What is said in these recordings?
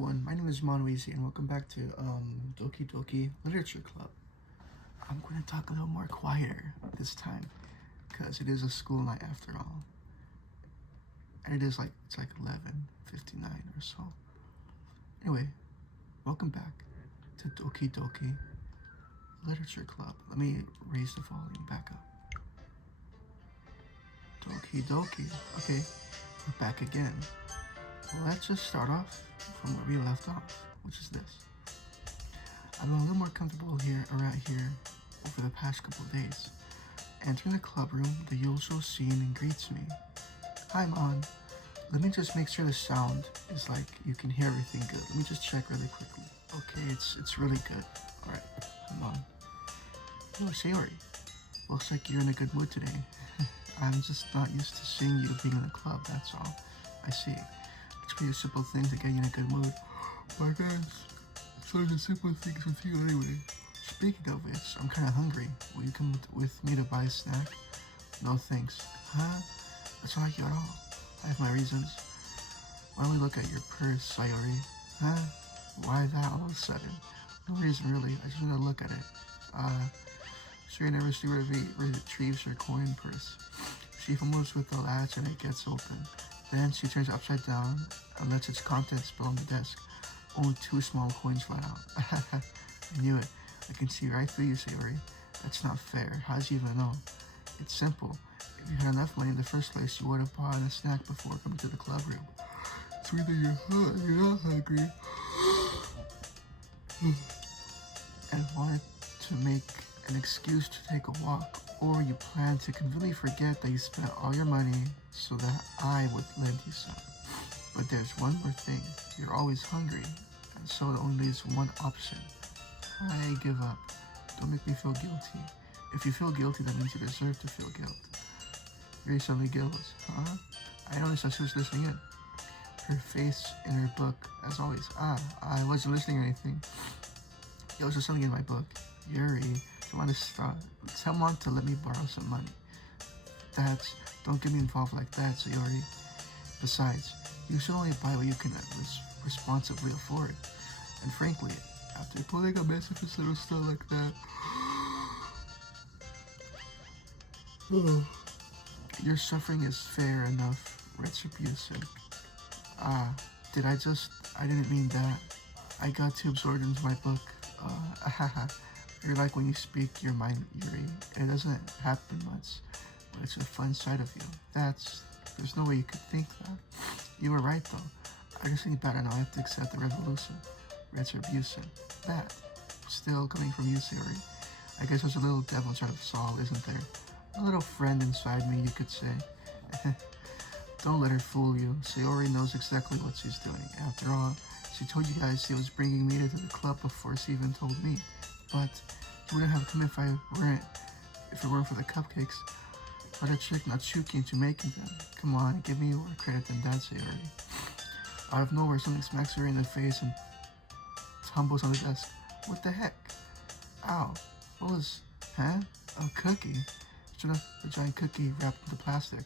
everyone, my name is MonWeeZe and welcome back to Doki Doki Literature Club. I'm going to talk a little more quieter this time because it is a school night after all. And it's like 11:59 or so. Anyway, welcome back to Doki Doki Literature Club. Let me raise the volume back up. Doki Doki. Okay, we're back again. Let's just start off from where we left off, which is this. I've been a little more comfortable around here over the past couple of days. Entering the club room, the usual scene greets me. Hi, Mon. Let me just make sure the sound is like you can hear everything good. Let me just check really quickly. Okay, it's really good. Alright, come on. Hello, Sayori. Looks like you're in a good mood today. I'm just not used to seeing you being in the club, that's all. I see. It's pretty simple thing to get you in a good mood. My guys, such a simple things with you anyway. Speaking of which, I'm kinda hungry. Will you come with me to buy a snack? No thanks. Huh? That's not like you at all. I have my reasons. Why don't we look at your purse, Sayori? Huh? Why that all of a sudden? No reason really, I just want to look at it. Sure you never see where it retrieves her coin purse. She fumbles with the latch and it gets open. Then she turns it upside down and lets its contents spill on the desk. Only 2 small coins flat out. I knew it. I can see right through you, Sayori. That's not fair. How'd you even know? It's simple. If you had enough money in the first place, you would have bought a snack before coming to the club room. It's either you're not hungry and wanted to make an excuse to take a walk, or you plan to conveniently forget that you spent all your money so that I would lend you some. But there's one more thing. You're always hungry, and so it only leaves one option. I give up. Don't make me feel guilty. If you feel guilty, that means you deserve to feel guilt. Yuri suddenly giggles. Huh? I noticed that she was listening in. Her face in her book, as always. I wasn't listening or anything. It was just something in my book. Yuri, someone to let me borrow some money. Don't get me involved like that, Sayori. Besides, you should only buy what you can responsibly afford. And frankly, after pulling a message with little stuff like that, your suffering is fair enough, retribution. I didn't mean that. I got too absorbed into my book. You're like when you speak your mind, Yuri. It doesn't happen much, but it's a fun side of you. There's no way you could think that. You were right though. I just think about it now. I have to accept the retribution. That. Still coming from you, Sayori. I guess there's a little devil inside of Saul, isn't there? A little friend inside me, you could say. Don't let her fool you. Sayori knows exactly what she's doing. After all, she told you guys she was bringing me to the club before she even told me. But you wouldn't have come if it weren't for the cupcakes. What a trick Natsuki into making them. Come on, give me more credit than that, Sayori. Out of nowhere, something smacks her in the face and tumbles on the desk. What the heck? Ow. What was... Huh? A cookie? Should have the giant cookie wrapped in the plastic.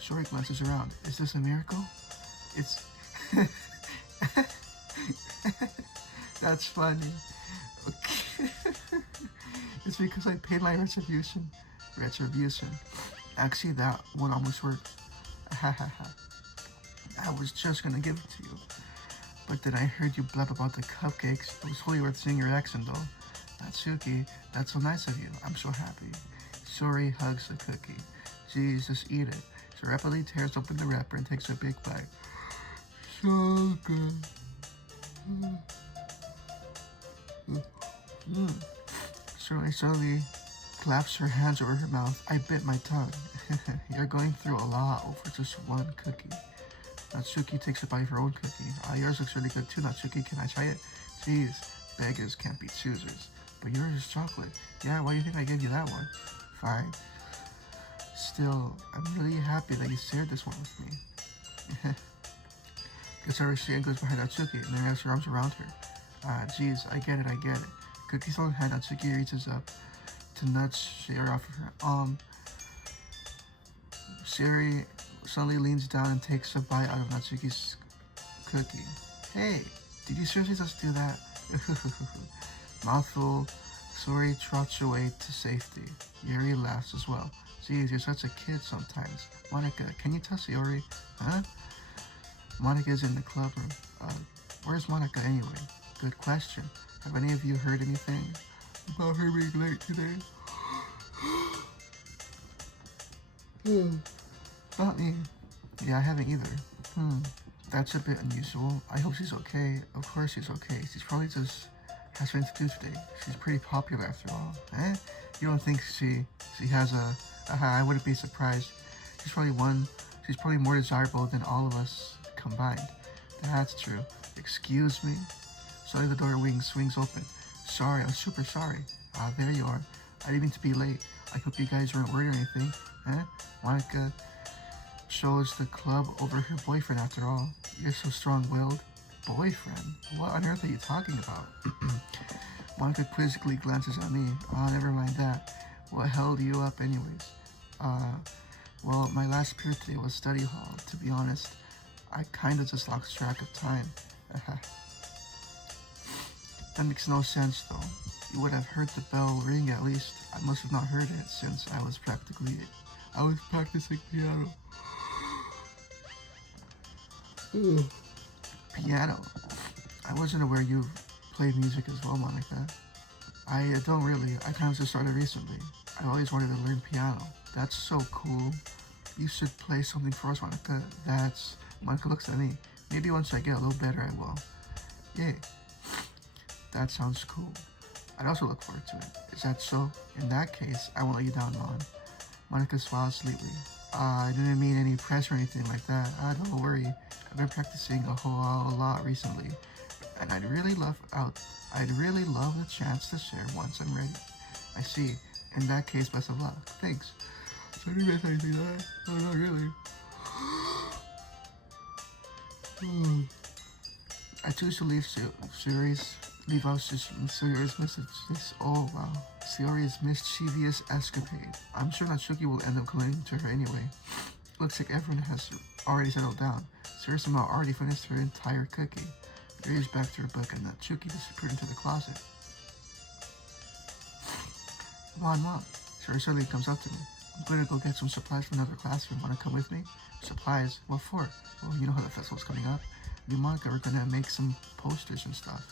Sayori glances around. Is this a miracle? It's... That's funny. Okay. It's because I paid my retribution. Actually, that one almost worked. I was just gonna give it to you. But then I heard you blab about the cupcakes. It was totally worth seeing your accent though. Natsuki, that's so nice of you. I'm so happy. Sayori hugs the cookie. Geez, just eat it. She rapidly tears open the wrapper and takes a big bite. So good. Sayori suddenly claps her hands over her mouth. I bit my tongue. You're going through a lot over just one cookie. Natsuki takes a bite of her own cookie. Yours looks really good too, Natsuki. Can I try it? Jeez, beggars can't be choosers. But yours is chocolate. Yeah, why do you think I gave you that one? Fine. Still, I'm really happy that you shared this one with me. Sayori goes behind Natsuki and then wraps her arms around her. Geez, I get it. Cookies on hand, Natsuki reaches up to nudge Sayori off of her. Sayori suddenly leans down and takes a bite out of Natsuki's cookie. Hey, Did you seriously just do that? Mouthful. Sayori trots away to safety. Yuri laughs as well. Geez, you're such a kid sometimes. Monica, can you tell Sayori? Huh? Monica's in the club room. Where's Monica anyway? Good question. Have any of you heard anything about her being late today? Not me. Yeah, I haven't either. That's a bit unusual. I hope she's okay. Of course she's okay. She's probably just has something to do today. She's pretty popular after all. Eh? You don't think she has a... I wouldn't be surprised. She's probably more desirable than all of us combined. That's true. Excuse me? Suddenly the door swings open. Sorry, I'm super sorry. There you are. I didn't mean to be late. I hope you guys weren't worried or anything. Eh? Monica shows the club over her boyfriend after all. You're so strong-willed. Boyfriend? What on earth are you talking about? Monica quizzically glances at me. Never mind that. What held you up anyways? Well, my last period today was study hall. To be honest, I kinda just lost track of time. That makes no sense though. You would have heard the bell ring at least. I must have not heard it since I was practicing piano. Piano? I wasn't aware you played music as well, Monica. I don't really. I kind of just started recently. I always wanted to learn piano. That's so cool. You should play something for us, Monica. Monica looks at me. Maybe once I get a little better, I will. Yay. That sounds cool. I'd also look forward to it. Is that so? In that case, I won't let you down, Mon. Monica smiles sweetly. I didn't mean any pressure or anything like that. Don't worry. I've been practicing a lot recently, and I'd really love the chance to share once I'm ready. I see. In that case, best of luck. Thanks. So I didn't miss anything there. Oh, not really. I choose to leave Sayori's messages. Oh wow. Sayori's mischievous escapade. I'm sure Natsuki will end up clinging to her anyway. Looks like everyone has already settled down. Sayori somehow already finished her entire cookie. Yuri's back to her book and Natsuki disappeared into the closet. Mom. Sayori suddenly comes up to me. I'm going to go get some supplies from another classroom. Want to come with me? Supplies? What for? Well, you know how the festival's coming up. Me and Monica are going to make some posters and stuff.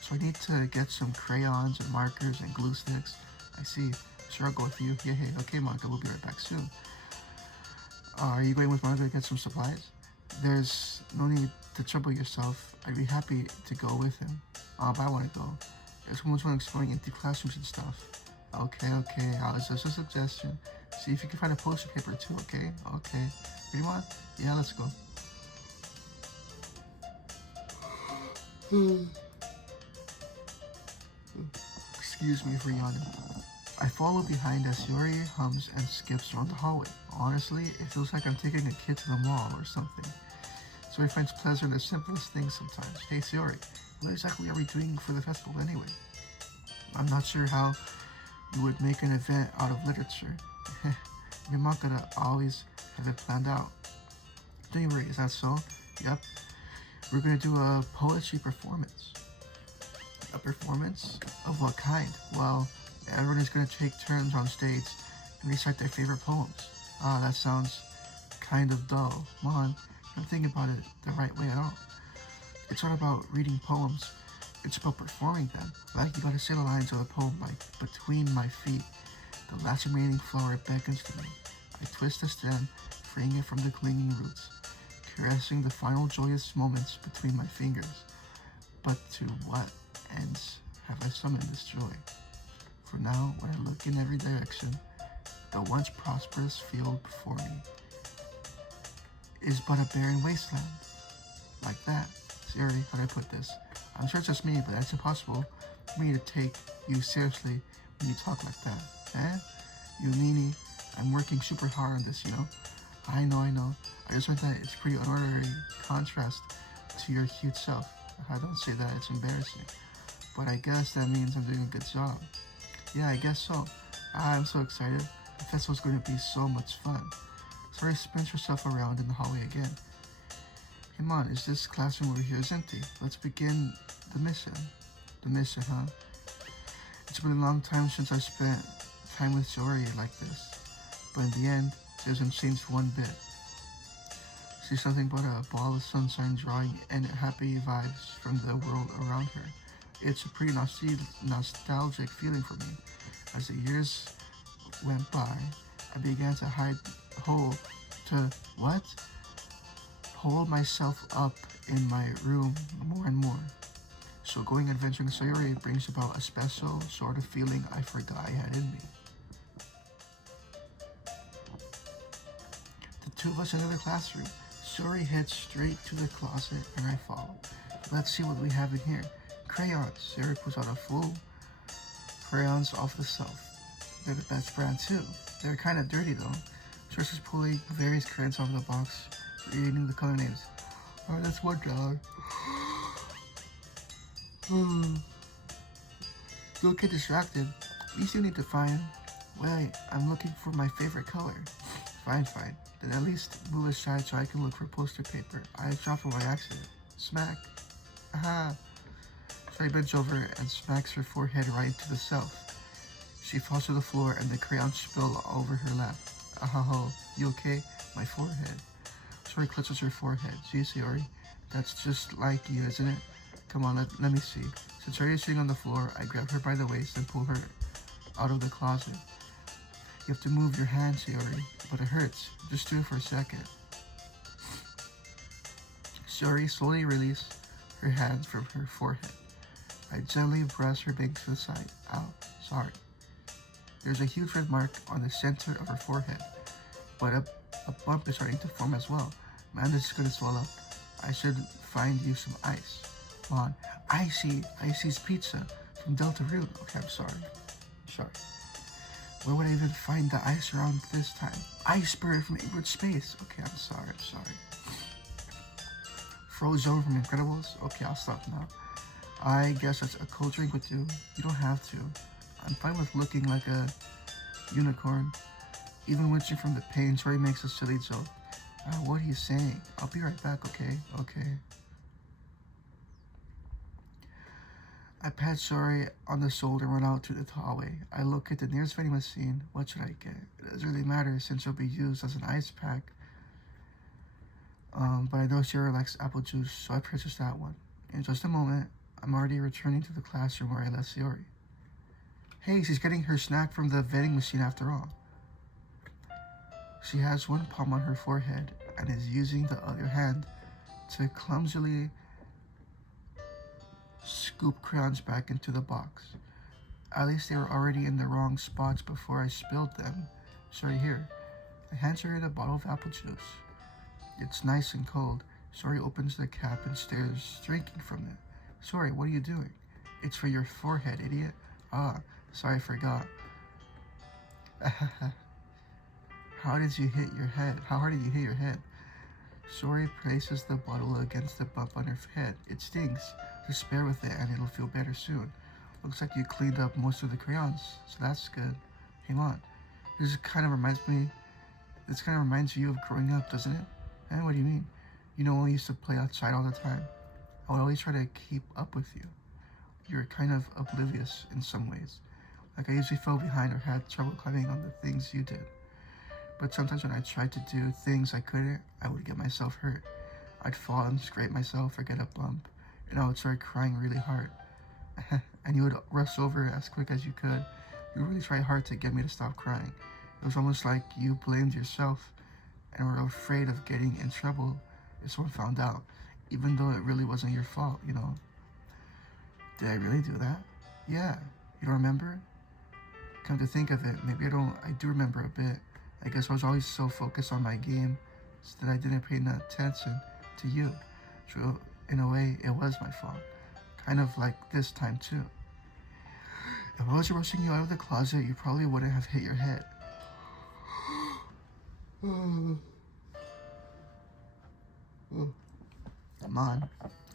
So I need to get some crayons and markers and glue sticks. I see. Sure, I'll go with you. Yeah, hey. Okay, Monica, we'll be right back soon. Are you going with Monica to get some supplies? There's no need to trouble yourself. I'd be happy to go with him. But I want to go. There's someone's one exploring empty classrooms and stuff. Okay. It's just a suggestion. See if you can find a poster paper too, okay? Okay. Ready, Mom? Yeah, let's go. Excuse me for yawning. I follow behind as Sayori hums and skips around the hallway. Honestly, it feels like I'm taking a kid to the mall or something. Sayori finds pleasure in the simplest things sometimes. Hey Sayori, what exactly are we doing for the festival anyway? I'm not sure how you would make an event out of literature. You're not gonna always have it planned out. Don't worry, is that so? Yep. We're gonna do a poetry performance. A performance? Of what kind? Well, everyone is gonna take turns on stage and recite their favorite poems. That sounds kind of dull. Mon, I'm thinking about it the right way at all. It's not about reading poems. It's about performing them. Like you gotta say the lines of the poem like, between my feet, the last remaining flower beckons to me. I twist the stem, freeing it from the clinging roots, caressing the final joyous moments between my fingers. But to what ends have I summoned this joy? For now, when I look in every direction, the once prosperous field before me is but a barren wasteland. Like that. Sayori, how do I put this? I'm sure it's just me, but it's impossible for me to take you seriously when you talk like that. Eh? You meanie, I'm working super hard on this, you know? I know. I just meant that it's pretty unordinary contrast to your cute self. I don't say that, it's embarrassing. But I guess that means I'm doing a good job. Yeah, I guess so. I'm so excited. The festival's going to be so much fun. Sayori spins herself around in the hallway again. Hey Mon, is this classroom over here is empty? Let's begin the mission. The mission, huh? It's been a long time since I spent time with Sayori like this. But in the end, she hasn't changed one bit. She's nothing but a ball of sunshine drawing and happy vibes from the world around her. It's a pretty nostalgic feeling for me. As the years went by, I began to hold myself up in my room more and more. So going adventuring with Sayori brings about a special sort of feeling I forgot I had in me. The two of us enter the classroom. Sayori heads straight to the closet and I follow. Let's see what we have in here. Crayons. Sayori pulls out a full crayons off the shelf. They're the best brand too. They're kind of dirty though. Sayori's is pulling various crayons out of the box, reading the color names. Alright, that's $1. Don't get distracted. You still need to find. Wait, I'm looking for my favorite color. Fine. Then at least move aside so I can look for poster paper. I dropped it by accident. Smack. Aha. So I bends over and smacks her forehead right into the shelf. She falls to the floor and the crayons spill over her lap. Aho, you okay? My forehead. Sayori clutches her forehead. See, Sayori? That's just like you, isn't it? Come on, let me see. Since Sayori is sitting on the floor, I grab her by the waist and pull her out of the closet. You have to move your hand, Sayori, but it hurts. Just do it for a second. Sayori slowly releases her hand from her forehead. I gently press her bangs to the side. Ow, sorry. There's a huge red mark on the center of her forehead, but a bump is starting to form as well. Man, this is gonna swell up. I should find you some ice. Come on. Icy's Pizza from Delta Root. Okay, I'm sorry. Where would I even find the ice around this time? Iceberg from Ingrid Space. Okay, I'm sorry. Frozone from Incredibles. Okay, I'll stop now. I guess that's a cold drink would do. You don't have to. I'm fine with looking like a unicorn. Even winching from the pain, Sayori makes a silly joke. What are you saying? I'll be right back, okay? Okay. I pat Sayori on the shoulder and run out to the hallway. I look at the nearest vending machine. What should I get? It doesn't really matter since it'll be used as an ice pack. But I know Sayori likes apple juice, so I purchased that one. In just a moment, I'm already returning to the classroom where I left Sayori. Hey, she's getting her snack from the vending machine after all. She has one palm on her forehead and is using the other hand to clumsily scoop crayons back into the box. At least they were already in the wrong spots before I spilled them. Sayori, here. I hand Sayori the bottle of apple juice. It's nice and cold. Sayori opens the cap and stares, drinking from it. Sayori, what are you doing? It's for your forehead, idiot. Ah, sorry, I forgot. How hard did you hit your head? Sayori places the bottle against the bump on her head. It stings. Just bear with it and it'll feel better soon. Looks like you cleaned up most of the crayons, so that's good. Hang on. This kind of reminds you of growing up, doesn't it? What do you mean? You know, when we used to play outside all the time. I would always try to keep up with you. You're kind of oblivious in some ways. Like I usually fell behind or had trouble climbing on the things you did. But sometimes when I tried to do things I couldn't, I would get myself hurt. I'd fall and scrape myself or get a bump, and I would start crying really hard. And you would rush over as quick as you could. You really tried hard to get me to stop crying. It was almost like you blamed yourself and were afraid of getting in trouble if someone found out, even though it really wasn't your fault, you know. Did I really do that? Yeah. You don't remember? Come to think of it, maybe I do remember a bit. I guess I was always so focused on my game that I didn't pay enough attention to you. True, in a way, it was my fault. Kind of like this time too. If I was rushing you out of the closet, you probably wouldn't have hit your head. Come on.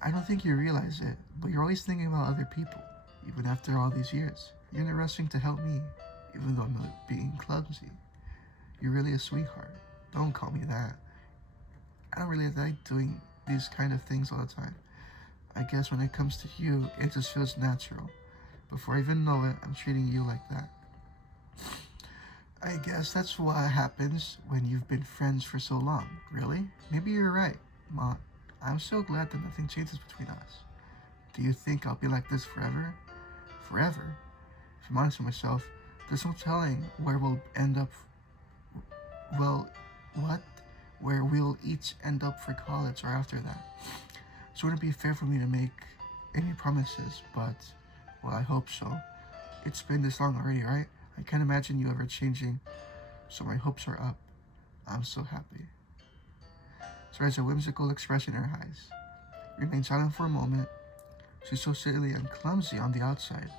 I don't think you realize it, but you're always thinking about other people, even after all these years. You're not rushing to help me, even though I'm being clumsy. You're really a sweetheart. Don't call me that. I don't really like doing these kind of things all the time. I guess when it comes to you, it just feels natural. Before I even know it, I'm treating you like that. I guess that's what happens when you've been friends for so long. Really? Maybe you're right, Mom. I'm so glad that nothing changes between us. Do you think I'll be like this forever? Forever? If I'm honest with myself, there's no telling where we'll end up. Well, what? Where we'll each end up for college or after that. So it wouldn't be fair for me to make any promises, but, well, I hope so. It's been this long already, right? I can't imagine you ever changing, so my hopes are up. I'm so happy. So there's a whimsical expression in her eyes. Remain silent for a moment. She's so silly and clumsy on the outside.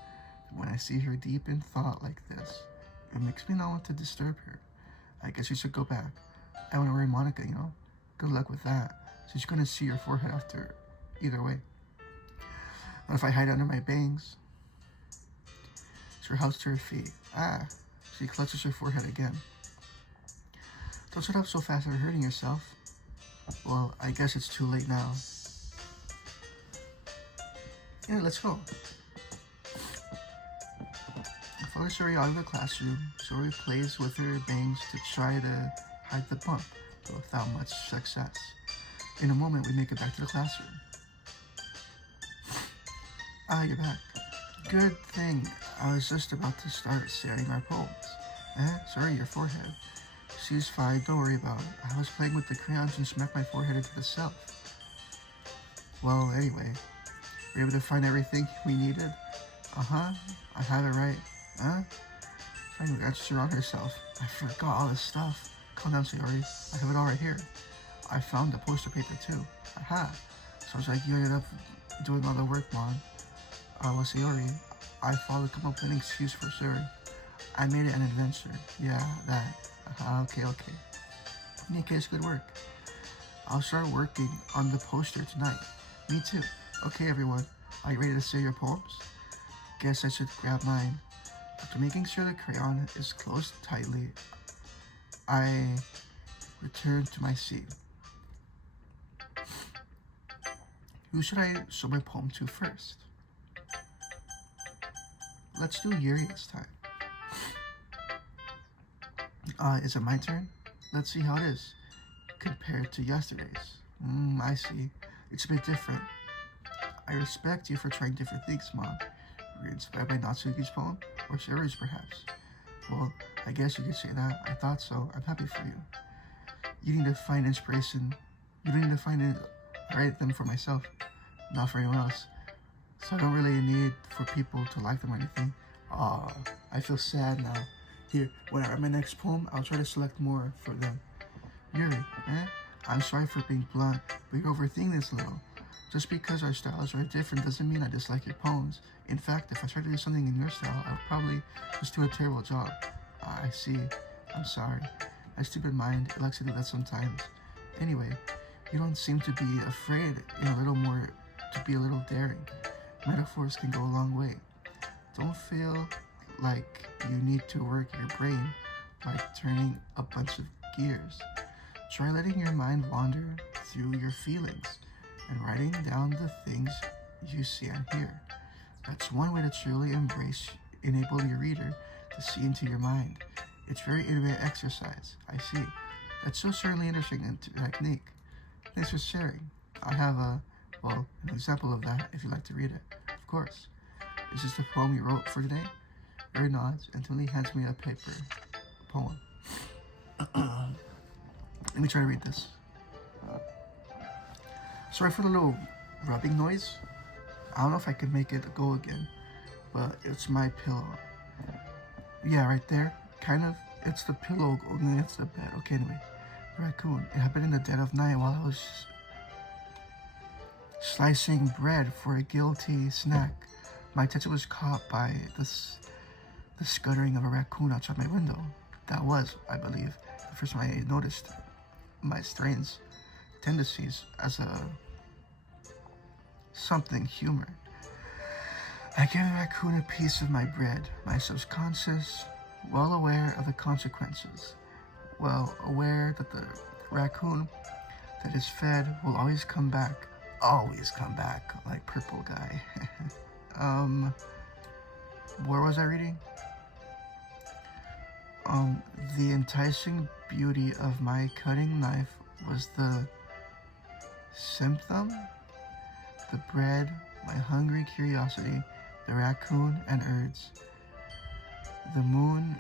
When I see her deep in thought like this, it makes me not want to disturb her. I guess she should go back. I want to worry Monica, you know? Good luck with that. She's gonna see your forehead after either way. What if I hide under my bangs? She helps to her feet. Ah, she clutches her forehead again. Don't shut up so fast or hurting yourself. Well, I guess it's too late now. Yeah, let's go. Follow Sayori out of the classroom. Sayori plays with her bangs to try to hide the bump, but without much success. In a moment, we make it back to the classroom. Ah, you're back. Good thing. I was just about to start saying our poems. Sorry, your forehead. She's fine, don't worry about it. I was playing with the crayons and smacked my forehead into the shelf. Well, anyway, we were able to find everything we needed? Uh-huh, I have it right. Huh? Trying to answer on herself. I forgot all this stuff. Calm down, Sayori. I have it all right here. I found the poster paper too. Aha. Sounds like you ended up doing all the work, Mom. Well, Sayori, I thought I'd come up with an excuse for Sayori. I made it an adventure. Yeah, that. Okay. In any case, good work. I'll start working on the poster tonight. Me too. Okay, everyone. Are you ready to say your poems? Guess I should grab mine. After making sure the crayon is closed tightly, I return to my seat. Who should I show my poem to first? Let's do Yuri this time. Is it my turn? Let's see how it is compared to yesterday's. I see. It's a bit different. I respect you for trying different things, Mom. Were you inspired by Natsuki's poem? Or Sayori's, perhaps? Well, I guess you could say that. I thought so. I'm happy for you. You need to find inspiration. You don't need to find it. I write them for myself, not for anyone else. So I don't really need for people to like them or anything. Aw, I feel sad now. Here, when I write my next poem, I'll try to select more for them. Yuri, I'm sorry for being blunt, but you're overthinking this a little. Just because our styles are different doesn't mean I dislike your poems. In fact, if I tried to do something in your style, I would probably just do a terrible job. I see. I'm sorry. My stupid mind likes to do that sometimes. Anyway, you don't seem to be afraid a little more to be a little daring. Metaphors can go a long way. Don't feel like you need to work your brain like turning a bunch of gears. Try letting your mind wander through your feelings and writing down the things you see and hear. That's one way to truly enable your reader to see into your mind. It's very intimate exercise. I see. That's so certainly interesting technique. Thanks for sharing. I have an example of that if you'd like to read it. Of course. Is this the poem you wrote for today? Yuri nods and Tilly hands me a paper. Poem. Let me try to read this. Sorry for the little rubbing noise. I don't know if I can make it go again, but it's my pillow. Yeah, right there. Kind of. It's the pillow, only it's the bed. Okay, anyway. The raccoon. It happened in the dead of night while I was slicing bread for a guilty snack. My attention was caught by the scuttering of a raccoon outside my window. That was, I believe, the first time I noticed my strange tendencies as something humor. I gave the raccoon a piece of my bread, my subconscious, well aware of the consequences, well aware that the raccoon that is fed will always come back. Always come back, like purple guy. Where was I reading? The enticing beauty of my cutting knife was the symptom, the bread, my hungry curiosity, the raccoon and urds. The moon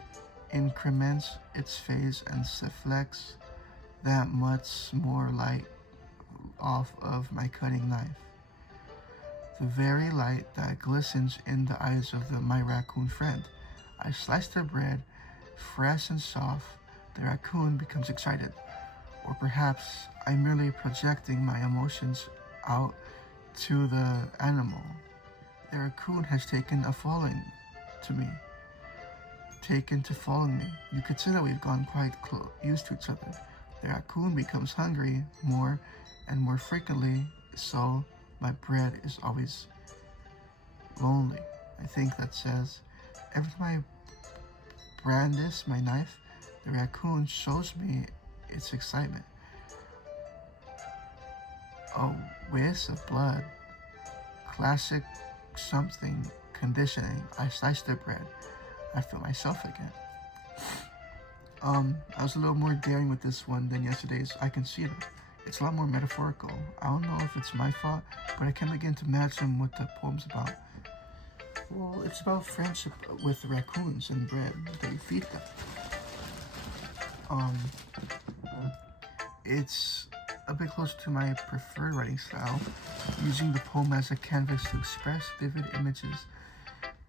increments its phase and deflects that much more light off of my cutting knife. The very light that glistens in the eyes of my raccoon friend. I slice the bread, fresh and soft. The raccoon becomes excited. Or perhaps I'm merely projecting my emotions out to the animal. The raccoon has taken a following to me. Taken to following me. You could say that we've gone quite used to each other. The raccoon becomes hungry more and more frequently, so my bread is always lonely. I think that says, every time I brandish my knife, the raccoon shows me its excitement. A whiz of blood. Classic something conditioning. I slice the bread. I feel myself again. I was a little more daring with this one than yesterday's. I can see that. It's a lot more metaphorical. I don't know if it's my fault, but I can't begin to imagine what the poem's about. Well, it's about friendship with raccoons and bread that you feed them. It's a bit close to my preferred writing style, using the poem as a canvas to express vivid images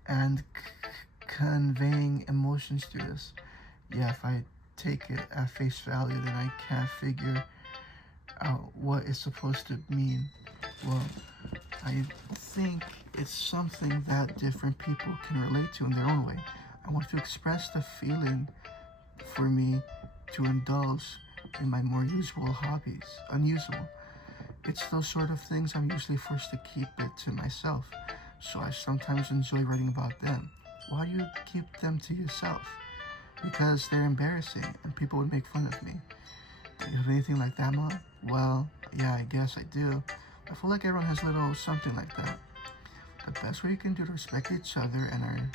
and conveying emotions through this. Yeah, if I take it at face value, then I can't figure out what it's supposed to mean. Well, I think it's something that different people can relate to in their own way. I want to express the feeling for me to indulge in my more usual hobbies. Unusual. It's those sort of things I'm usually forced to keep it to myself, so I sometimes enjoy writing about them. Why do you keep them to yourself? Because they're embarrassing and people would make fun of me. Do you have anything like that, Mom? Well, yeah, I guess I do. I feel like everyone has a little something like that. The best way you can do to respect each other and our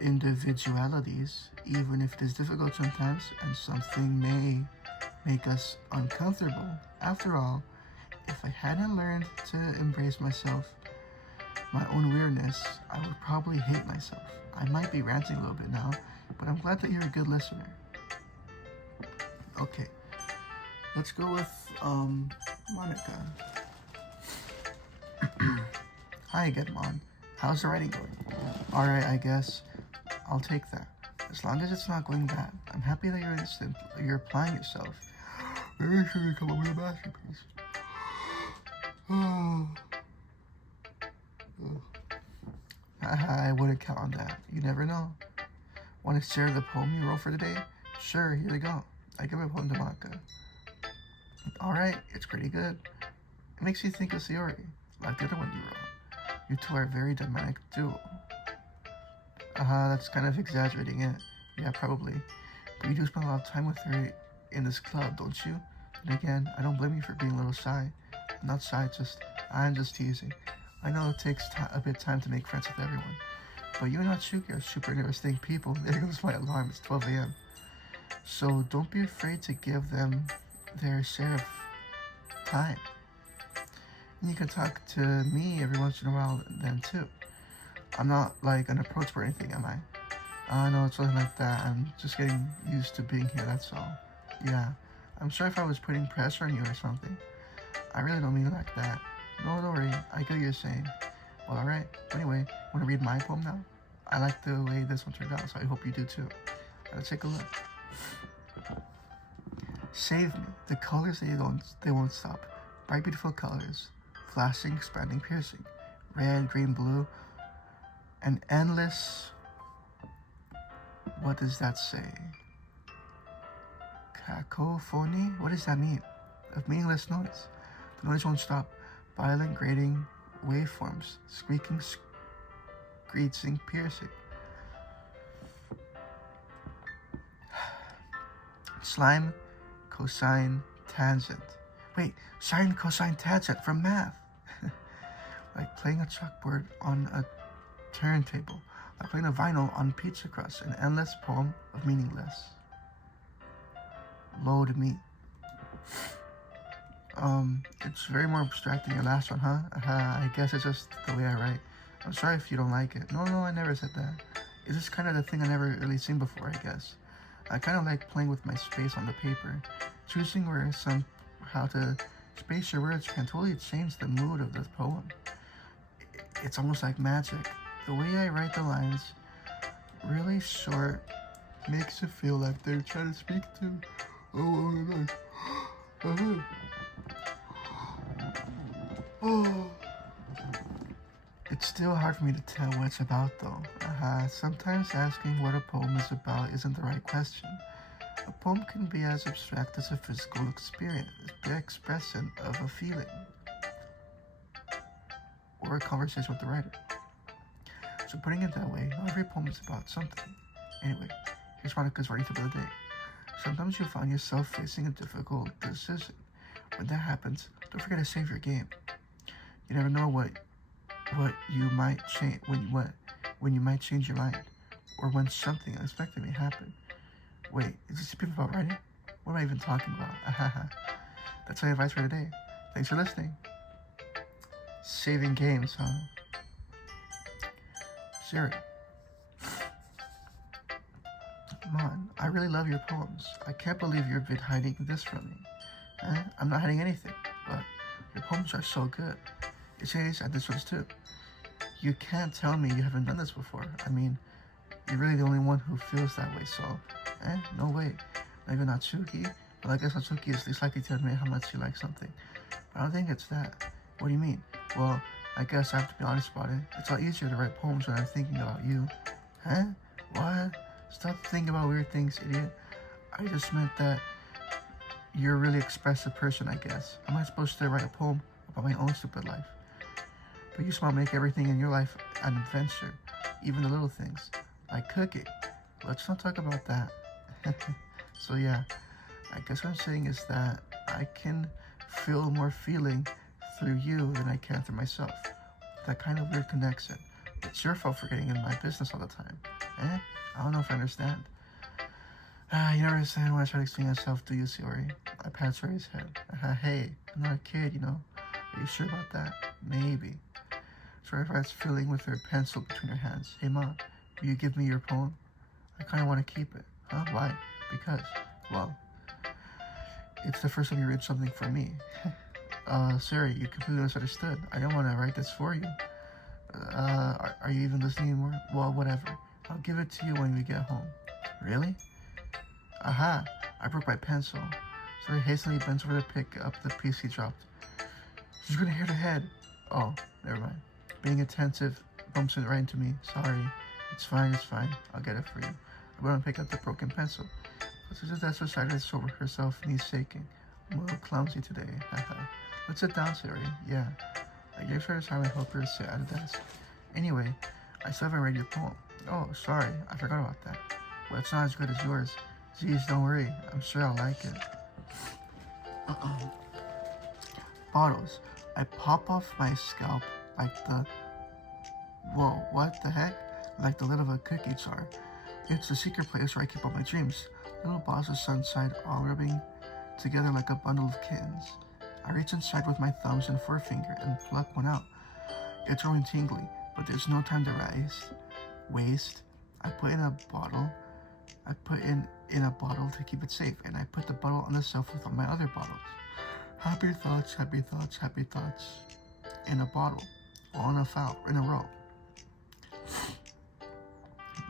individualities, even if it is difficult sometimes and something may make us uncomfortable. After all, if I hadn't learned to embrace myself, my own weirdness, I would probably hate myself. I might be ranting a little bit now, but I'm glad that you're a good listener. Okay, let's go with Monica. Hi again, Mon. How's the writing going? Alright, I guess I'll take that. As long as it's not going bad. I'm happy that you're applying yourself. Maybe I should come up with a masterpiece. I wouldn't count on that. You never know. Want to share the poem you wrote for today? Sure, here we go. I give my poem to Monica. Alright, it's pretty good. It makes you think of Sayori, like the other one you wrote. You two are a very dynamic duo. That's kind of exaggerating it. Yeah, probably. But you do spend a lot of time with her in this club, don't you? And again, I don't blame you for being a little shy. I'm not shy, I'm just teasing. I know it takes a bit of time to make friends with everyone. But you and Atsuki are super interesting people. There goes my alarm, it's 12 a.m. So don't be afraid to give them their share of time. And you can talk to me every once in a while then too. I'm not like unapproachable or anything, am I? No, it's nothing like that. I'm just getting used to being here, that's all. Yeah, I'm sorry if I was putting pressure on you or something. I really don't mean it like that. No, don't worry, I get what you're saying. Well, alright. Anyway, want to read my poem now? I like the way this one turned out, so I hope you do too. Let's take a look. Save me. The colors they won't stop. Bright, beautiful colors. Flashing, expanding, piercing. Red, green, blue. An endless... What does that say? Cacophony? What does that mean? Of meaningless noise. The noise won't stop. Violent, grating waveforms. Squeaking, screeching, piercing. Slime, cosine, tangent. Wait, sine, cosine, tangent from math. Like playing a chalkboard on a turntable. Like playing a vinyl on pizza crust. An endless poem of meaningless. Low to me. It's very more abstract than your last one, huh? I guess it's just the way I write. I'm sorry if you don't like it. No, I never said that. It's just kind of the thing I never really seen before, I guess. I kind of like playing with my space on the paper. Choosing where how to space your words can totally change the mood of the poem. It's almost like magic. The way I write the lines, really short, makes it feel like they're trying to speak to... Oh. It's still hard for me to tell what it's about though. Sometimes asking what a poem is about isn't the right question. A poem can be as abstract as a physical experience, the expression of a feeling, or a conversation with the writer. So putting it that way, not every poem is about something. Anyway, here's Monica's writing tip of the day. Sometimes you find yourself facing a difficult decision. When that happens, don't forget to save your game. You never know what you might change when you might change your mind, or when something unexpected may happen. Wait, is this people about writing? What am I even talking about? That's my advice for today. Thanks for listening. Saving games, huh? Sayori. Mon, I really love your poems. I can't believe you've been hiding this from me. I'm not hiding anything, but your poems are so good. It says, and this one's too. You can't tell me you haven't done this before. I mean, you're really the only one who feels that way, so, no way. Maybe not Natsuki, but I guess Natsuki is least likely to admit how much you like something. But I don't think it's that. What do you mean? Well, I guess I have to be honest about it. It's a lot easier to write poems when I'm thinking about you. What? Stop thinking about weird things, idiot. I just meant that you're a really expressive person, I guess. Am I supposed to write a poem about my own stupid life? But you somehow make everything in your life an adventure, even the little things, like cooking. Let's not talk about that. So yeah, I guess what I'm saying is that I can feel more feeling through you than I can through myself. That kind of weird connection. It's your fault for getting in my business all the time. I don't know if I understand. You never understand when I try to explain myself to you, Sayori. I pat Sayori's head. Hey, I'm not a kid, you know. Are you sure about that? Maybe. Sayori starts filling with her pencil between her hands. Hey, Mom, will you give me your poem? I kind of want to keep it. Huh? Why? Because, well, it's the first time you read something for me. Sayori, you completely misunderstood. I don't want to write this for you. Are you even listening anymore? Well, whatever. I'll give it to you when we get home. Really? Aha! I broke my pencil. Sayori hastily bends over to pick up the piece he dropped. She's gonna hit her head. Oh, never mind. Being attentive bumps it right into me. Sorry. It's fine. I'll get it for you. I went and pick up the broken pencil. That's beside herself, knees shaking. I'm a little clumsy today. Let's sit down, Sayori. Yeah. I gave her time to help her sit at a desk. Anyway, I still haven't read your poem. Oh, sorry. I forgot about that. Well, it's not as good as yours. Geez, don't worry. I'm sure I'll like it. Bottles. I pop off my scalp like the... Whoa, what the heck? Like the lid of a cookie jar. It's the secret place where I keep all my dreams. Little balls of sunshine all rubbing together like a bundle of kittens. I reach inside with my thumbs and forefinger and pluck one out. It's growing tingly, but there's no time to waste. I put in a bottle to keep it safe, and I put the bottle on the shelf with all my other bottles. Happy thoughts, in a bottle, all in a row.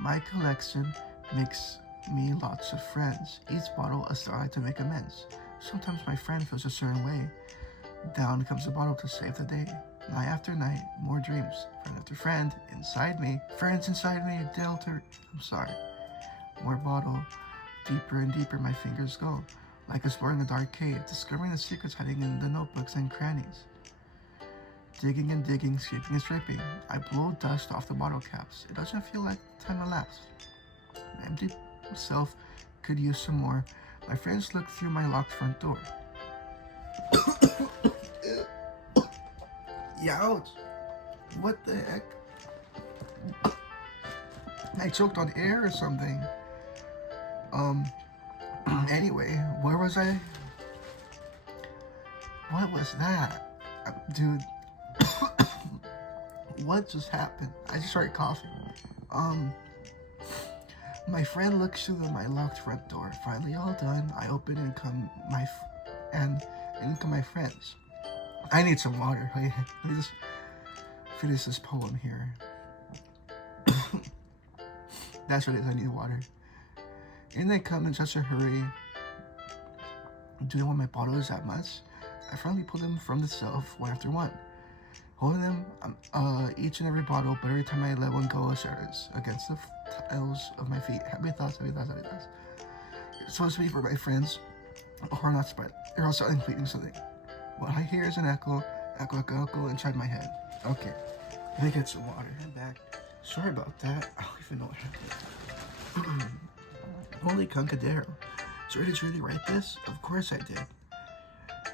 My collection makes me lots of friends. Each bottle a start to make amends. Sometimes my friend feels a certain way. Down comes the bottle to save the day. Night after night, more dreams. Friend after friend, inside me. Friends inside me, I'm sorry. More bottle. Deeper and deeper my fingers go. Like exploring a dark cave, discovering the secrets hiding in the notebooks and crannies. Digging and digging, scraping and scraping. I blow dust off the bottle caps. It doesn't feel like time elapsed. My empty self could use some more. My friends look through my locked front door. Youch! What the heck? I choked on air or something. Anyway, where was I? What was that? Dude, what just happened? I just started coughing. My friend looks through my locked front door. Finally all done. I open and come in come my friends. I need some water. Let me just finish this poem here. That's what it is. I need water. And they come in such a hurry. Do they want my bottles that much? I finally pull them from the shelf one after one, holding them each and every bottle. But every time I let one go, it shatters against the tiles of my feet. Happy thoughts, happy thoughts, happy thoughts. It's supposed to be for my friends who are not spread. They're all starting tweeting something. What I hear is an echo inside my head. Okay, let me get some water. I'm back. Sorry about that. I don't even know what happened. Holy cuncadero. So did you really write this? Of course I did.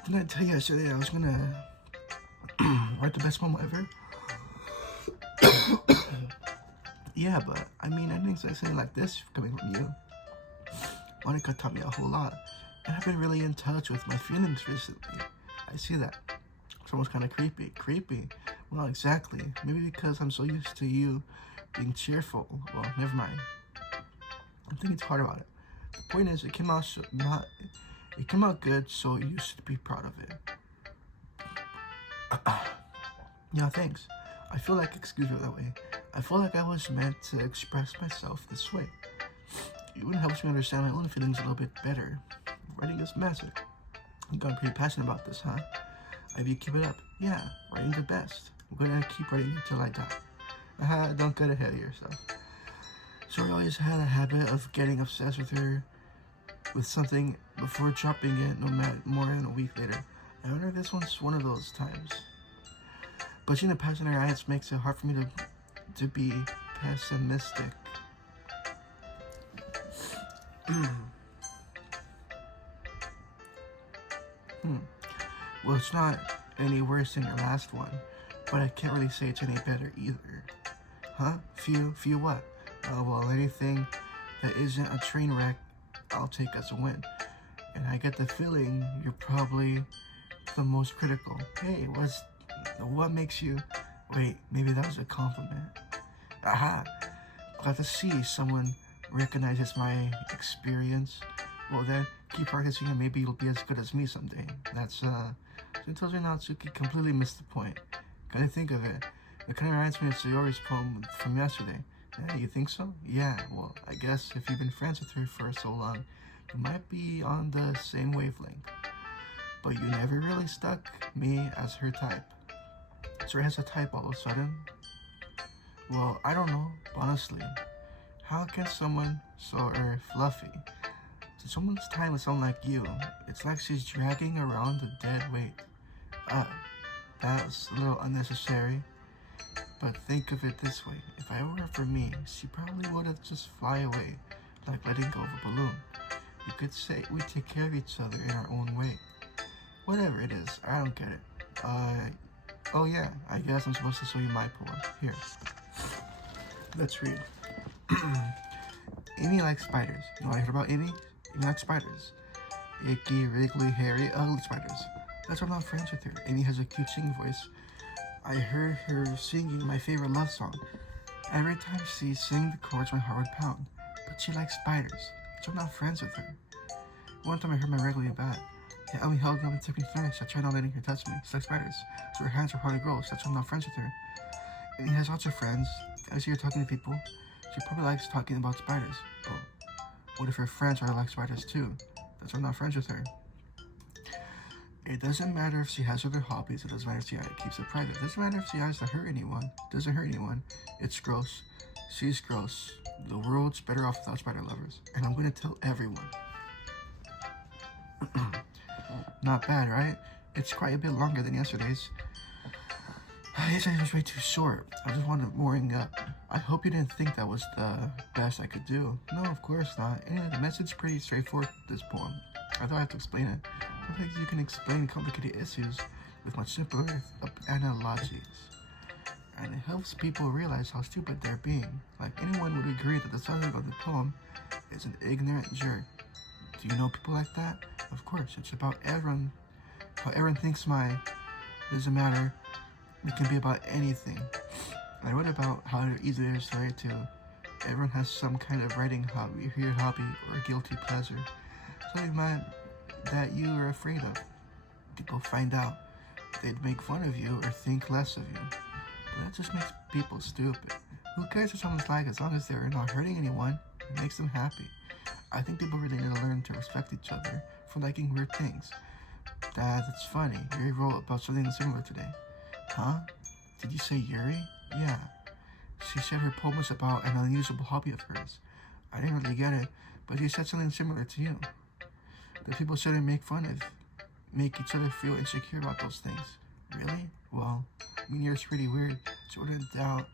Didn't I tell you yesterday I was gonna write the best poem ever? Yeah, but I mean, I didn't expect something like this coming from you. Monica taught me a whole lot, and I've been really in touch with my feelings recently. I see that. It's almost kind of creepy. Creepy? Well, not exactly. Maybe because I'm so used to you being cheerful. Well, never mind. I'm thinking too hard about it. The point is, it came out good, so you should be proud of it. Yeah, thanks. I feel like, excuse me that way, I feel like I was meant to express myself this way. It even helps me understand my own feelings a little bit better. Writing is magic. I'm getting pretty passionate about this, huh? I you keep it up. Yeah, writing the best. I'm gonna keep writing until I die. Don't get ahead of yourself. Sayori always had a habit of getting obsessed with something before dropping it no matter more than a week later. I wonder if this one's one of those times. But seeing the passion in her eyes makes it hard for me to be pessimistic. Well, it's not any worse than your last one, but I can't really say it's any better either. Huh? Few what? Well, anything that isn't a train wreck, I'll take as a win. And I get the feeling you're probably the most critical. Hey, what makes you... Wait, maybe that was a compliment. Aha! Glad to see someone recognizes my experience. Well then, keep practicing and maybe you'll be as good as me someday. That's, until now, Tsuki completely missed the point. Gotta think of it. It kind of reminds me of Sayori's poem from yesterday. Yeah, you think so? Yeah, well, I guess if you've been friends with her for so long, you might be on the same wavelength. But you never really stuck me as her type. Sayori has a type all of a sudden. Well, I don't know, honestly. How can someone so fluffy? To someone's time with someone like you, it's like she's dragging around a dead weight. That's a little unnecessary. But think of it this way, if I were for me, she probably would have just fly away, like letting go of a balloon. You could say we take care of each other in our own way. Whatever it is, I don't get it. Oh yeah, I guess I'm supposed to show you my poem. Here. Let's read. Amy likes spiders. You know what I heard about Amy? Amy likes spiders. Icky, wriggly, hairy, ugly spiders. That's why I'm not friends with her. Amy has a cute singing voice. I heard her singing my favorite love song. Every time she sings the chords, my heart would pound. But she likes spiders, so I'm not friends with her. One time I heard my regularly bad. Yeah, Amy hugged me and took me first. I tried not letting her touch me. She likes spiders, so her hands are hard to grow, so that's why I'm not friends with her. Amy has lots of friends. I see her talking to people. She probably likes talking about spiders. But what if her friends are like spiders too? That's why I'm not friends with her. It doesn't matter if she has other hobbies. It doesn't matter if she keeps it private. It doesn't matter if she has to hurt anyone. It doesn't hurt anyone. It's gross. She's gross. The world's better off without spider lovers. And I'm going to tell everyone. Not bad, right? It's quite a bit longer than yesterday's. Yesterday was way too short. I just wanted mooring up. I hope you didn't think that was the best I could do. No, of course not. Anyway, the message's pretty straightforward, this poem. I thought I had to explain it. Sometimes you can explain complicated issues with much simpler analogies. And it helps people realize how stupid they're being. Like anyone would agree that the subject of the poem is an ignorant jerk. Do you know people like that? Of course, it's about everyone, how everyone thinks my, doesn't matter, it can be about anything. I wrote about how easy it is to write to. Everyone has some kind of writing hobby, weird hobby, or guilty pleasure. Something that you are afraid of. People find out, they'd make fun of you or think less of you. But that just makes people stupid. Who cares what someone's like as long as they're not hurting anyone? It makes them happy. I think people really need to learn to respect each other for liking weird things. Dad, it's funny. Yuri wrote about something similar today. Huh? Did you say Yuri? Yeah. She said her poem was about an unusual hobby of hers. I didn't really get it, but she said something similar to you. That people shouldn't make each other feel insecure about those things. Really? Well, I mean, Yuri's pretty weird, so I wouldn't doubt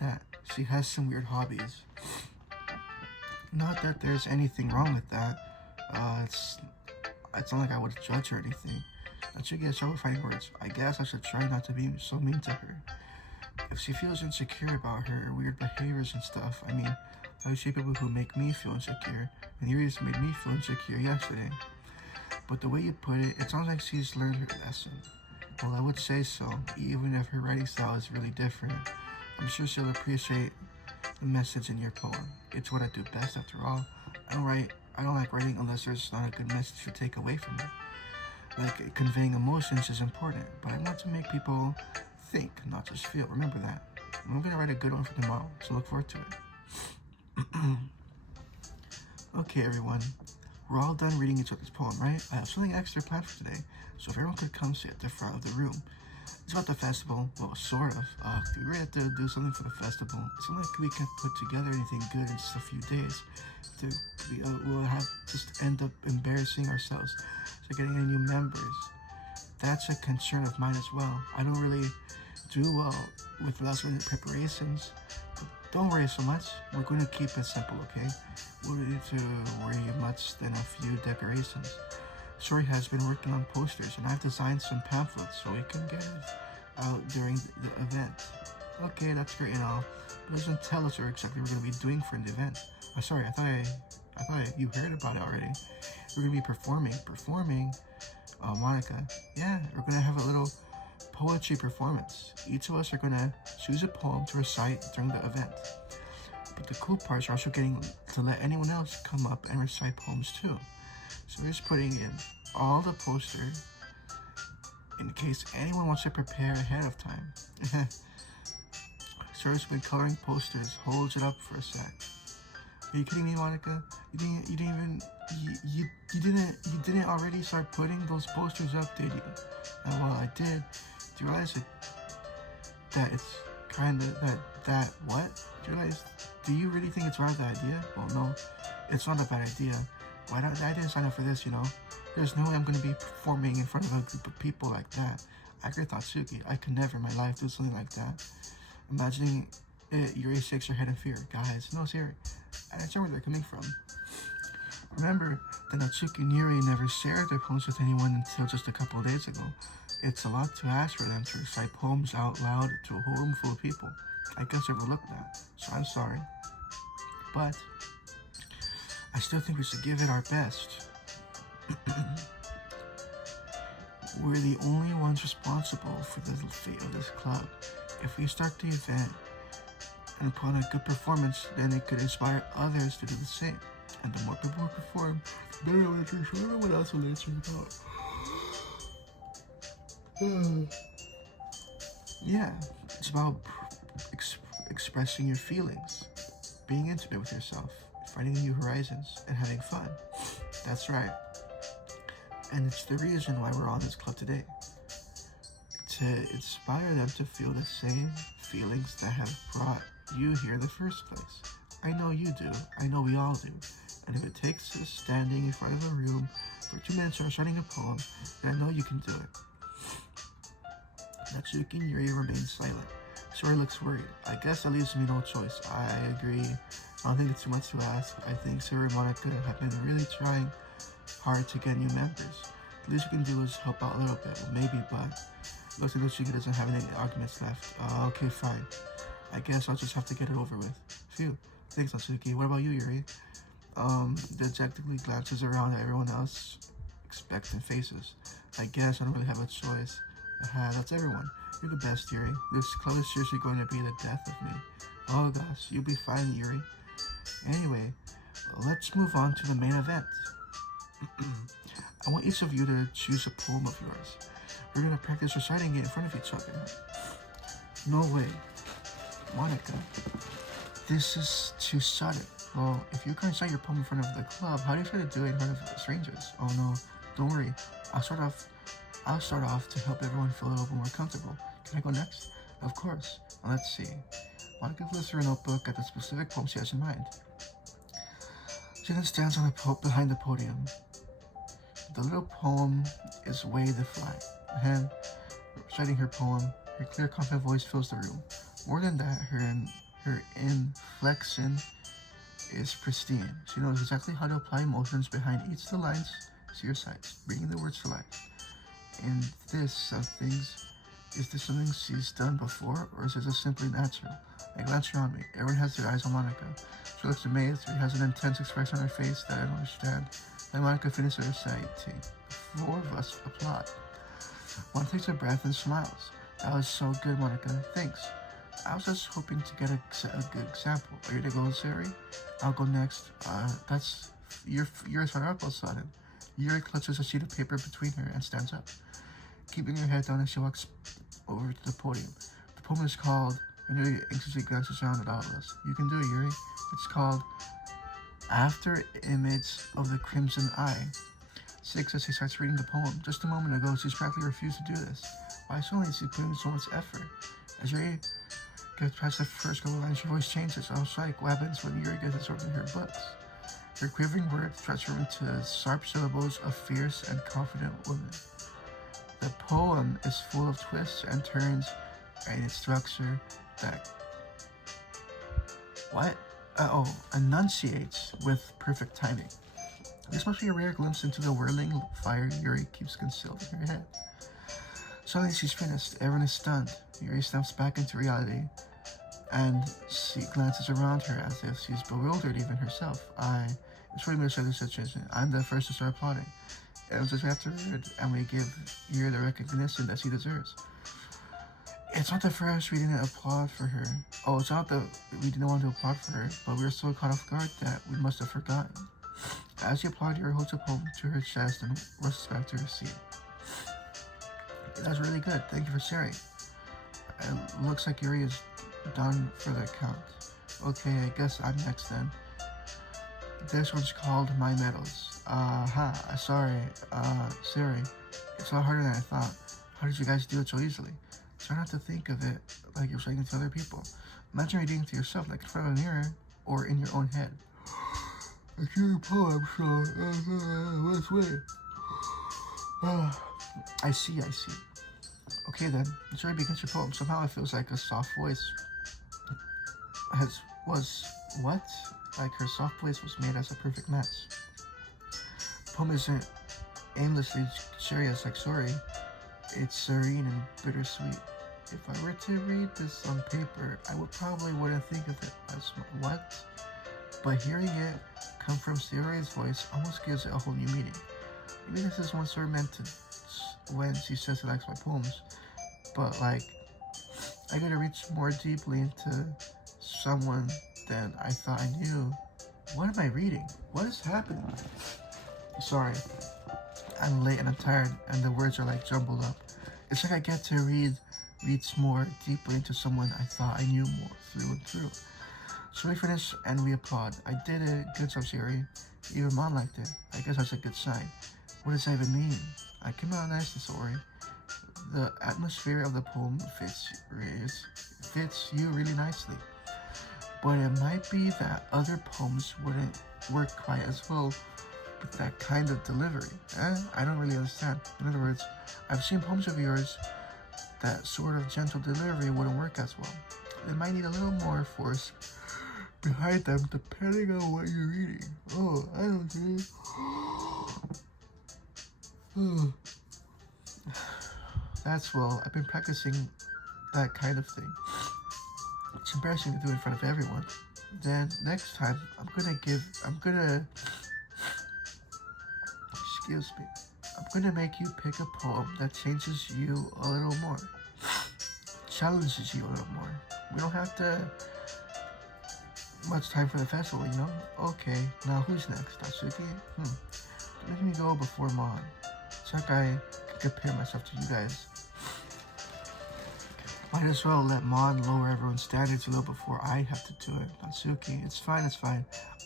that she has some weird hobbies. Not that there's anything wrong with that. It's not like I would judge her or anything. I should get trouble finding words. I guess I should try not to be so mean to her. If she feels insecure about her weird behaviors and stuff, I mean, I would see people who make me feel insecure, and Yuri just made me feel insecure yesterday. But the way you put it, it sounds like she's learned her lesson. Well, I would say so, even if her writing style is really different. I'm sure she'll appreciate the message in your poem. It's what I do best, after all. I don't like writing unless there's not a good message to take away from it. Like, conveying emotions is important, but I want to make people think, not just feel. Remember that. I'm gonna write a good one for tomorrow, so look forward to it. Okay, everyone. We're all done reading each other's poem, right? I have something extra planned for today, so if everyone could come sit at the front of the room. It's about the festival. Well, sort of. We really have to do something for the festival. It's not like we can put together anything good in just a few days. We'll have just end up embarrassing ourselves. So getting any new members. That's a concern of mine as well. I don't really do well with last minute preparations. But don't worry so much. We're going to keep it simple, okay? We don't need to worry much than a few decorations. Sayori has been working on posters, and I've designed some pamphlets so we can get it out during the event. Okay, that's great and all, but it doesn't tell us what exactly we're going to be doing for the event. Oh, sorry, I thought you heard about it already. We're going to be performing. Monica, yeah, we're going to have a little poetry performance. Each of us are going to choose a poem to recite during the event. But the cool part is we're also getting to let anyone else come up and recite poems too. So we're just putting in all the poster in case anyone wants to prepare ahead of time. Sayori's been coloring posters. Holds it up for a sec. Are you kidding me, Monica? You didn't already start putting those posters up, did you? And well, I did. Do you realize that it's kind of that what? Do you really think it's a bad idea? Well, no, it's not a bad idea. I didn't sign up for this, you know. There's no way I'm going to be performing in front of a group of people like that. I agree with Tatsuki. I could never in my life do something like that. Imagining it, Yuri shakes her head in fear. Guys, no, Sayori. I understand where they're coming from. Remember that Natsuki and Yuri never shared their poems with anyone until just a couple of days ago. It's a lot to ask for them to recite poems out loud to a whole room full of people. I guess I overlooked that, so I'm sorry. But I still think we should give it our best. We're the only ones responsible for the fate of this club. If we start the event and put on a good performance, then it could inspire others to do the same. And the more people who perform, the better literature. I don't know what else literature is about. Yeah, it's about expressing your feelings, being intimate with yourself, finding new horizons, and having fun. That's right. And it's the reason why we're on this club today. To inspire them to feel the same feelings that have brought you here in the first place. I know you do. I know we all do. And if it takes us standing in front of a room for 2 minutes or reciting a poem, then I know you can do it. Natsuki and Yuri remain silent. Sayori looks worried. I guess that leaves me no choice. I agree. I don't think it's too much to ask. I think Sayori and Monica have been really trying hard to get new members. The least you can do is help out a little bit, maybe, but looks like Natsuki doesn't have any arguments left. Okay, fine. I guess I'll just have to get it over with. Phew. Thanks, Natsuki. What about you, Yuri? Dejectedly glances around at everyone else, expectant faces. I guess I don't really have a choice. That's everyone. You're the best, Yuri. This club is seriously going to be the death of me. Oh gosh, you'll be fine, Yuri. Anyway, let's move on to the main event. I want each of you to choose a poem of yours. We're gonna practice reciting it in front of each other. No way. Monica, this is too sudden. Well, if you can't recite your poem in front of the club, how do you try to do it in front of strangers? Oh no, don't worry. I'll start off to help everyone feel a little bit more comfortable. Can I go next? Of course. Well, let's see. Monica flips through a notebook at the specific poem she has in mind. She then stands on behind the podium. The little poem is Way the Fly. And reciting her poem, her clear, confident voice fills the room. More than that, her inflection is pristine. She knows exactly how to apply emotions behind each of the lines to your sides, bringing the words to life. And is this something she's done before, or is it just simply natural? I glance around me. Everyone has their eyes on Monica. She looks amazed. She has an intense expression on her face that I don't understand. Then Monica finishes reciting. The four of us applaud. One takes a breath and smiles. That was so good, Monica. Thanks. I was just hoping to get a good example. Are you to go, Sayori? I'll go next. You're start up all sudden. Yuri clutches a sheet of paper between her and stands up, keeping her head down as she walks over to the podium. The poem is called, and Yuri anxiously glances around at all of us. You can do it, Yuri. It's called After Image of the Crimson Eye. Six as he starts reading the poem. Just a moment ago, she's practically refused to do this. Why suddenly is she putting so much effort? As Yuri gets past the first couple lines, her voice changes. I was like, what happens when Yuri gets absorbed in her books? Her quivering words transform into sharp syllables of fierce and confident woman. The poem is full of twists and turns in its structure that enunciates with perfect timing. This must be a rare glimpse into the whirling fire Yuri keeps concealed in her head. Suddenly she's finished. Everyone is stunned. Yuri steps back into reality, and she glances around her as if she's bewildered even herself. It's really misunderstood the situation. I'm the first to start applauding. It was just afterward, and we give Yuri the recognition that she deserves. It's not the first we didn't applaud for her. Oh, it's not that we didn't want to applaud for her, but we were so caught off guard that we must have forgotten. As you applaud, Yuri holds a poem to her chest and rushes back to her seat. That's really good. Thank you for sharing. It looks like Yuri is done for the count. Okay, I guess I'm next then. This one's called My Medals. Sorry. It's a lot harder than I thought. How did you guys do it so easily? Try not to think of it like you're saying it to other people. Imagine reading it to yourself, like in front of a mirror or in your own head. It's your poem, so let's wait. I see. Okay then, Jerry begins your poem. Somehow it feels like a soft voice like her soft voice was made as a perfect match. The poem isn't aimlessly serious like Sayori. It's serene and bittersweet. If I were to read this on paper, I probably wouldn't think of it as what? But hearing it come from Sayori's voice almost gives it a whole new meaning. Maybe this is what Sayori meant to when she says she likes my poems. But I gotta reach more deeply into someone than I thought I knew. What am I reading? What is happening? Sorry, I'm late and I'm tired, and the words are jumbled up. It's like I get to reach more deeply into someone I thought I knew more through and through. So we finish and we applaud. I did it. Good job, Sayori. Even Mom liked it. I guess that's a good sign. What does that even mean? I came out nicely, Sayori. The atmosphere of the poem fits you really nicely. But it might be that other poems wouldn't work quite as well with that kind of delivery. I don't really understand. In other words, I've seen poems of yours that sort of gentle delivery wouldn't work as well. They might need a little more force behind them depending on what you're reading. Oh, I don't see. That's well, I've been practicing that kind of thing. It's embarrassing to do in front of everyone. Then next time, excuse me, I'm gonna make you pick a poem that changes you a little more, challenges you a little more. We don't have to much time for the festival, you know? Okay, now who's next? Tatsuki? Let me go before Mon. So that I can compare myself to you guys. Might as well let Mon lower everyone's standards a little before I have to do it. Tatsuki, it's fine.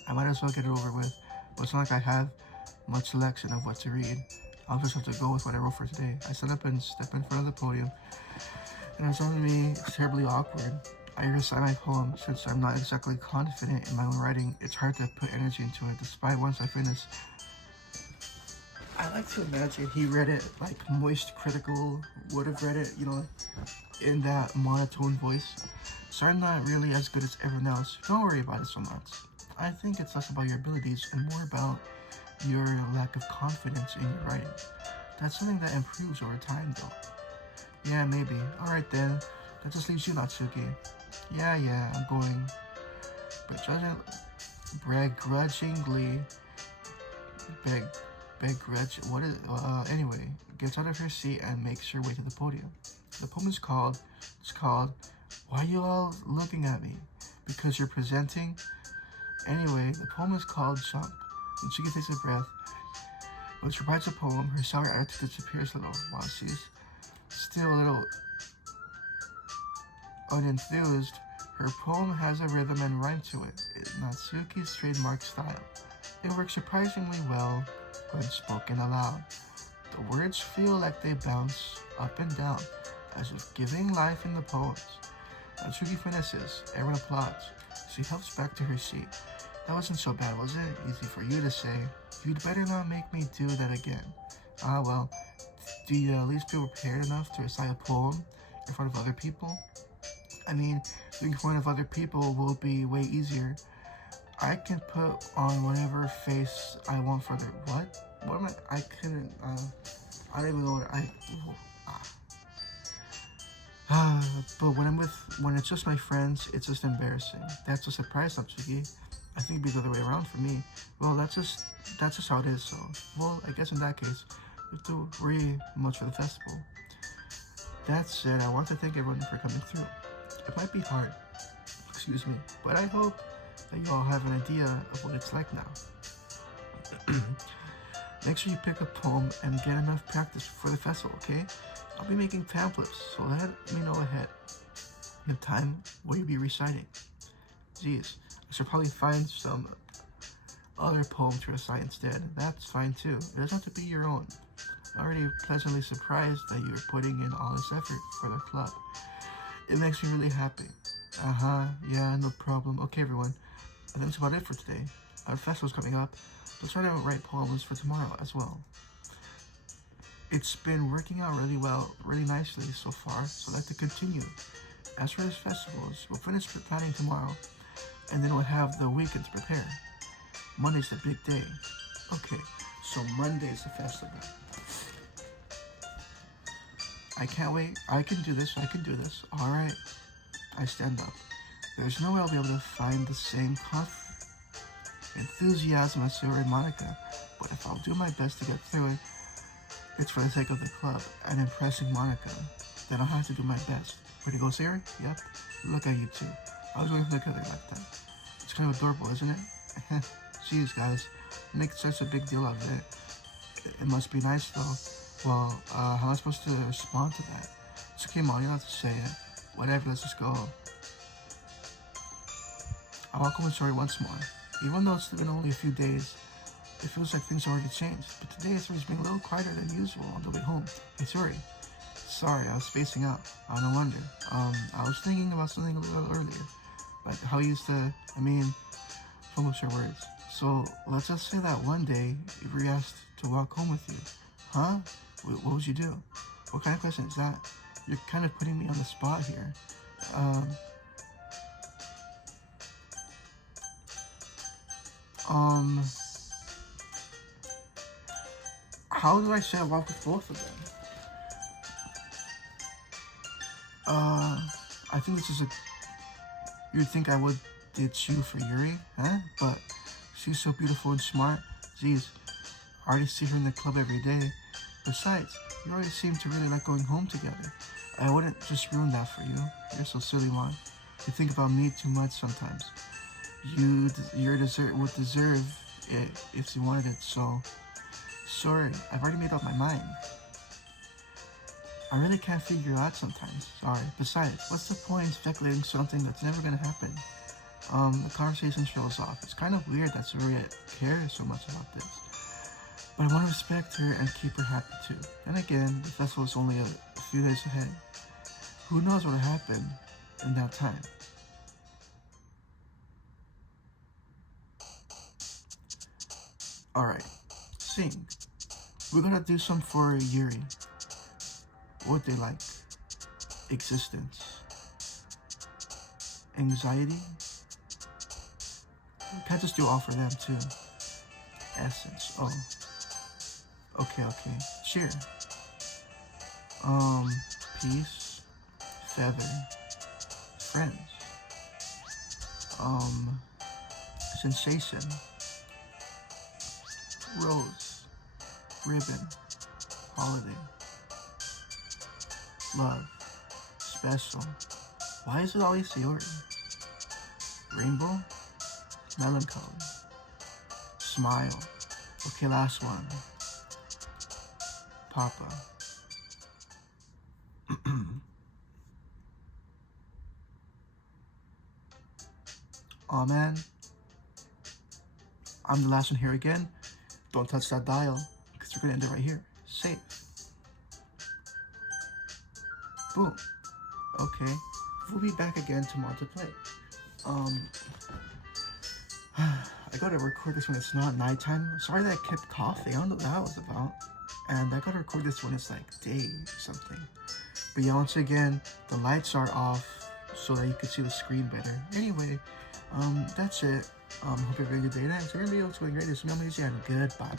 I might as well get it over with. But it's not like I have much selection of what to read. I'll just have to go with what I wrote for today. I stand up and step in front of the podium, and it's on me, it's terribly awkward. I recite my poem. Since I'm not exactly confident in my own writing, it's hard to put energy into it, despite once I finish. I like to imagine he read it like Moist Critical would have read it, you know, in that monotone voice. So I'm not really as good as everyone else. Don't worry about it so much. I think it's less about your abilities and more about your lack of confidence in your writing. That's something that improves over time, though. Yeah, maybe. Alright then. That just leaves you, Natsuki. Yeah, I'm going. But anyway, gets out of her seat and makes her way to the podium. The poem is called, Why You All Looking At Me? Because You're Presenting? Anyway, the poem is called Jump. Natsuki takes a breath. When she writes a poem, her sour attitude disappears a little while she's still a little unenthused. Her poem has a rhythm and rhyme to it. It's Natsuki's trademark style. It works surprisingly well when spoken aloud. The words feel like they bounce up and down, as if giving life in the poems. Natsuki finishes. Everyone applauds. She helps back to her seat. That wasn't so bad, was it? Easy for you to say. You'd better not make me do that again. Ah, well, do you at least feel prepared enough to recite a poem in front of other people? I mean, doing in front of other people will be way easier. I can put on whatever face I want for the what am I couldn't I don't even know what but when it's just my friends, it's just embarrassing. That's a surprise, Natsuki. I think it'd be the other way around for me. Well, that's just how it is. So, well, I guess in that case, you have to worry much for the festival. That said, I want to thank everyone for coming through. It might be hard, but I hope that you all have an idea of what it's like now. Make sure you pick a poem and get enough practice for the festival, okay? I'll be making pamphlets, so let me know ahead. The time will you be reciting? Geez, I should probably find some other poem to recite instead. That's fine too. It doesn't have to be your own. I'm already pleasantly surprised that you're putting in all this effort for the club. It makes me really happy. Yeah, no problem. Okay, everyone. I think that's about it for today. Our festival's coming up. Let's try to write poems for tomorrow as well. It's been working out really nicely so far, so I'd like to continue. As for this festivals, we'll finish planning tomorrow, and then we'll have the weekend to prepare. Monday's the big day. Okay, so Monday's the festival. I can't wait. I can do this. Alright. I stand up. There's no way I'll be able to find the same enthusiasm as Sayori and Monica, but if I'll do my best to get through it, it's for the sake of the club and impressing Monica, then I'll have to do my best. Ready to go, Sayori? Yep. Look at you two. I was waiting for the other like that. It's kind of adorable, isn't it? Jeez, guys. Make such a big deal out of it. It must be nice, though. Well, how am I supposed to respond to that? It's okay, Mom. You don't have to say it. Whatever, let's just go. I'll welcome Sayori once more. Even though it's been only a few days, it feels like things already changed. But today it's being a little quieter than usual on the way home. Hey, Sayori. Sorry, I was spacing out. Oh, no wonder. I was thinking about something a little earlier. Like how you used to, fumble your words. So, let's just say that one day, you were asked to walk home with you. Huh? What would you do? What kind of question is that? You're kind of putting me on the spot here. how do I say love with both of them? I think this is a... You'd think I would ditch you for Yuri, huh? But she's so beautiful and smart. Jeez, I already see her in the club every day. Besides, you already seem to really like going home together. I wouldn't just ruin that for you. You're so silly, Mon. You think about me too much sometimes. Your dessert would deserve it if you wanted it, so... Sorry, I've already made up my mind. I really can't figure out sometimes. Sorry. Besides, what's the point in speculating something that's never gonna happen? The conversation trails off. It's kind of weird that Sayori cares so much about this. But I want to respect her and keep her happy too. Then again, the festival is only a few days ahead. Who knows what will happen in that time? Alright, sing. We're gonna do some for Yuri. What they like. Existence. Anxiety. We can't just do all for them too. Essence. Oh. Okay. Cheer. Peace. Feather. Friends. Sensation. Rose. Ribbon. Holiday. Love. Special. Why is it always Sayori? Rainbow. Melancholy. Smile. Okay, last one. Papa. Aw, man. I'm the last one here again. Don't touch that dial, because we're gonna end it right here. Safe. Boom. Okay. We'll be back again tomorrow to play. I gotta record this when it's not nighttime. Sorry that I kept coughing. I don't know what that was about. And I gotta record this when it's like day or something. But yeah, once again, the lights are off so that you can see the screen better. Anyway, that's it. Hope you have a very good day. Thanks. We're gonna be able to great. This is MonWeeZe and goodbye.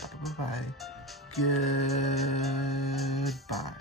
Goodbye.